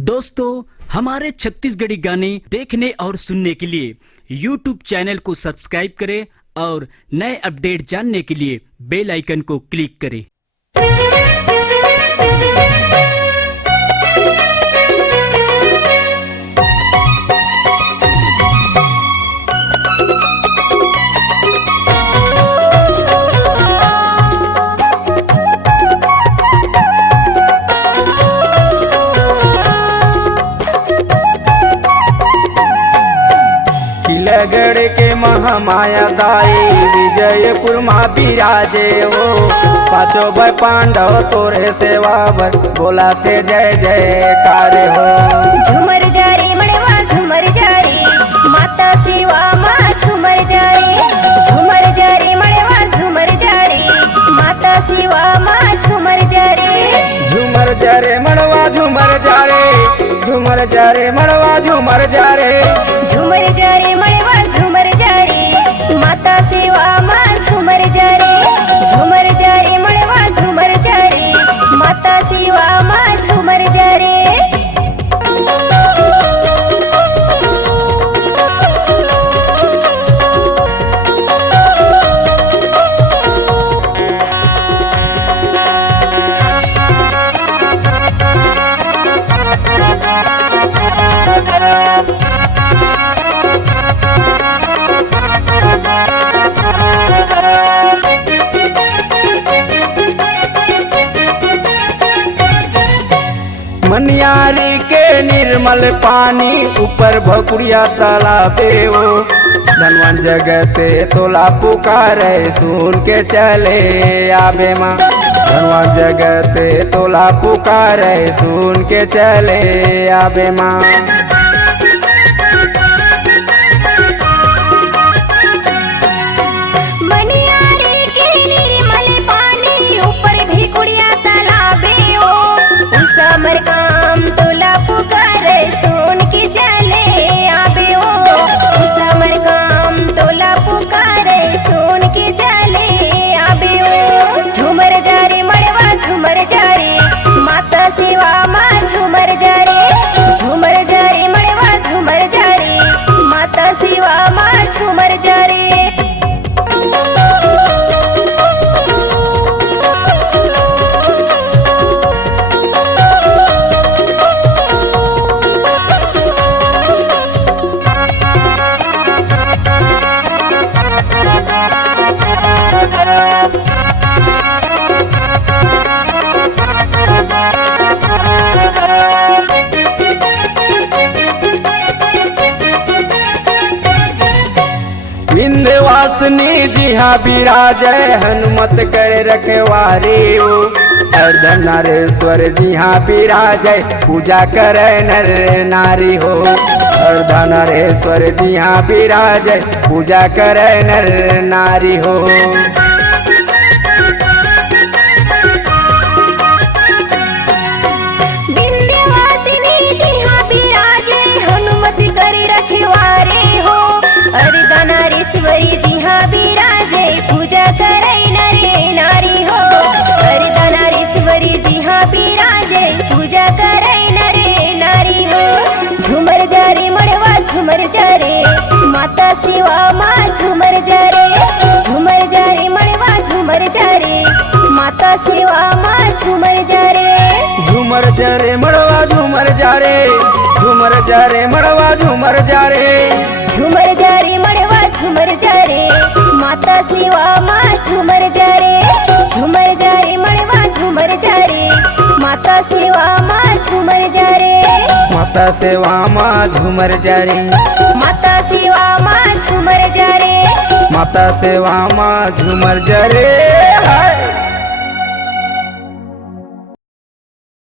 दोस्तों, हमारे छत्तीसगढ़ी गाने देखने और सुनने के लिए YouTube चैनल को सब्सक्राइब करें और नए अपडेट जानने के लिए बेल आइकन को क्लिक करें। किलगढ़ के महामाया दाई विजयपुर माँ बिराजे वो पाँचों भाई पांडव तोरे सेवा बर बोलाते जय जयकार हो। झूमर जारी मणवा झूमर जारी माता शिवा माँ झूमर जारी झूमर जारी मणवा झूमर जारी माता शिवा माँ झूमर जारी झूमर जारे मड़वा झूमर जारे झूमर जारे मड़वा झूमर जारे झूमर जारी मणवा झूमर जारी माता शिवा माँ झूमर जारी झूमर जारी मणवा झूमर जारी माता शिवा माँ झूमर जारी। मनियारी के निर्मल पानी ऊपर भकुड़िया तालाबे वो धनवन जगते तोला पुकारे सुन के चले आबे माँ धनवन जगते तोला पुकारे सुन के चले आबे माँ। मनियारी के निर्मल पानी ऊपर भी कुड़िया तालाबे ओ समर काम तोला पुकारे सुन के चले आबे ओ समर काम तोला पुकारे सुन के चले आबे ओ। झूमर जारी मड़वा झूमर जारी माता शिवा माँ झूमर जारी झूमर जारी मड़वा झूमर जारी माता शिवा माँ झूमर जारी। विंध्यवासिनी जी हाँ विराजय हनुमत कर रखवारी हो अर्धनारेश्वर जी हाँ विराजय पूजा करे नर नारी हो अर्धनारेश्वर जी हाँ विराजय पूजा करे नर नारी हो। विंध्यवासिनी जी हाँ विराजय हनुमत कर रखवारी हो अर्धनारीश्वरी जी हाँ विराजय पूजा करे नरे नारी हो अर्धनारीश्वरी जी हाँ विराजय पूजा करे नरे नारी हो। झूमर जारी मड़वा झूमर जारे माता शिवा माँ झूमर जारे झूमर जारी मड़वा झूमर जारे माता शिवा माँ झूमर जारे झूमर जारे मड़वा झूमर जारे झूमर जारे मड़वा झूमर जारे झूमर जारी मड़वा झूमर जारे माता शिवा माँ झूमर जारे झूमर जारी मड़वा झूमर जारे माता शिवा माँ झूमर जारे माता सेवा माँ झूमर जारे माता शिवा माँ झूमर जारे माता सेवा माँ झूमर जारे।